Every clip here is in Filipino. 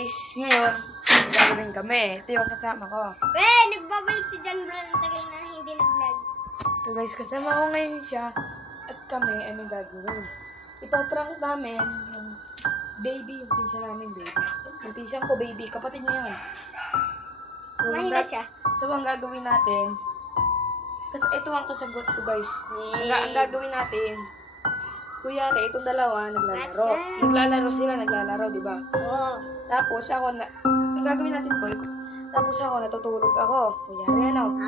Is ngayon, gagawin kami. Ito yung kasama ko. Nagbabalik si John Bro. Ang tagal na hindi nag-vlog. Ito guys, kasama ko ngayon siya. At kami ay may gagawin. Ipaprank namin yung baby, yung pinsan namin baby. Yung pinsan ko baby, kapatid niya yan. So, Mahina siya. So, ang gagawin natin, kasi ito ang kasagot ko guys. Ang gagawin natin, kuyari, itong dalawa naglalaro. Naglalaro, di ba? Oo. Tapos ako ang gagawin natin boy, tapos ako natutulog ako. Kuyari ano.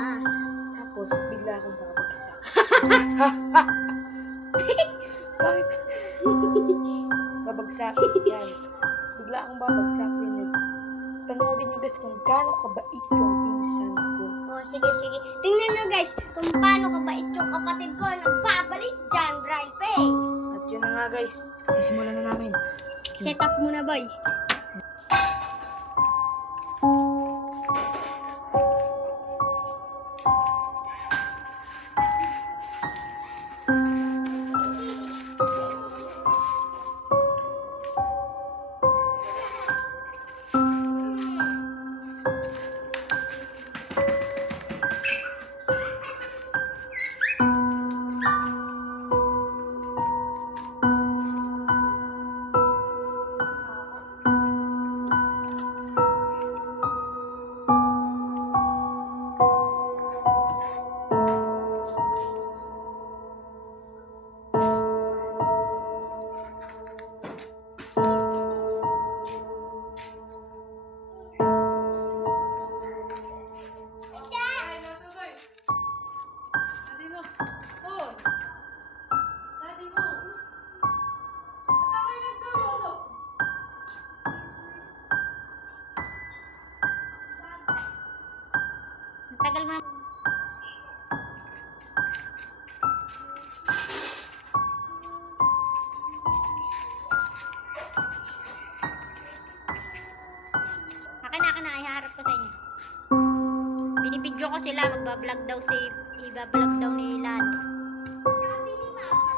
Tapos bigla akong babagsak. Bakit? Babagsak. Yan. Bigla akong babagsak din. Panoodin nyo guys kung gaano kabait yung pinsan ko. Sige. Tingnan nyo guys kung paano kabait yung kapatid ko. Nagbabalik John Bro Face. At yun na nga guys, sisimulan na namin. Set up muna boy. Tagal mo. Akin na, ihaharap ko sa inyo. Binibidyo ko sila, magbablog daw ibablog daw ni Lance. Sabi ni Mama.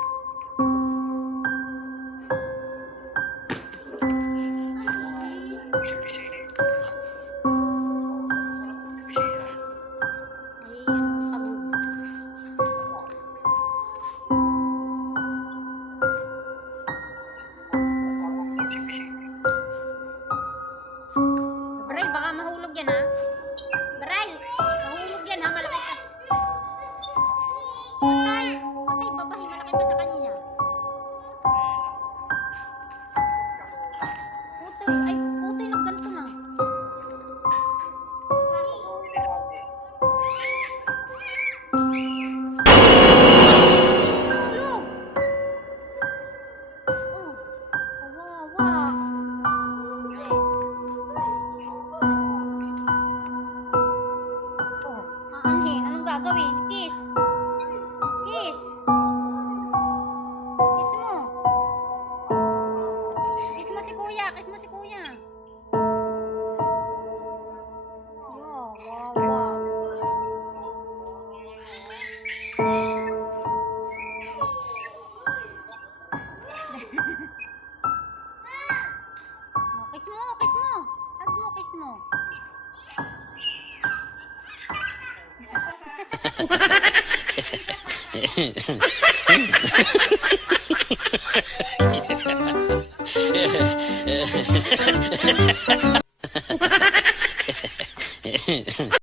Baray, baka mahulog yan ha. Baray, mahulog yan ha, malaki ka. Patay, babahin, malaki pa sa kanya. Putay, nagganto na. Mahulog. Kawawa. Anong gagawin? Kiss mo. Kiss mo si kuya. Wow. Kiss mo. Hug mo, kiss mo.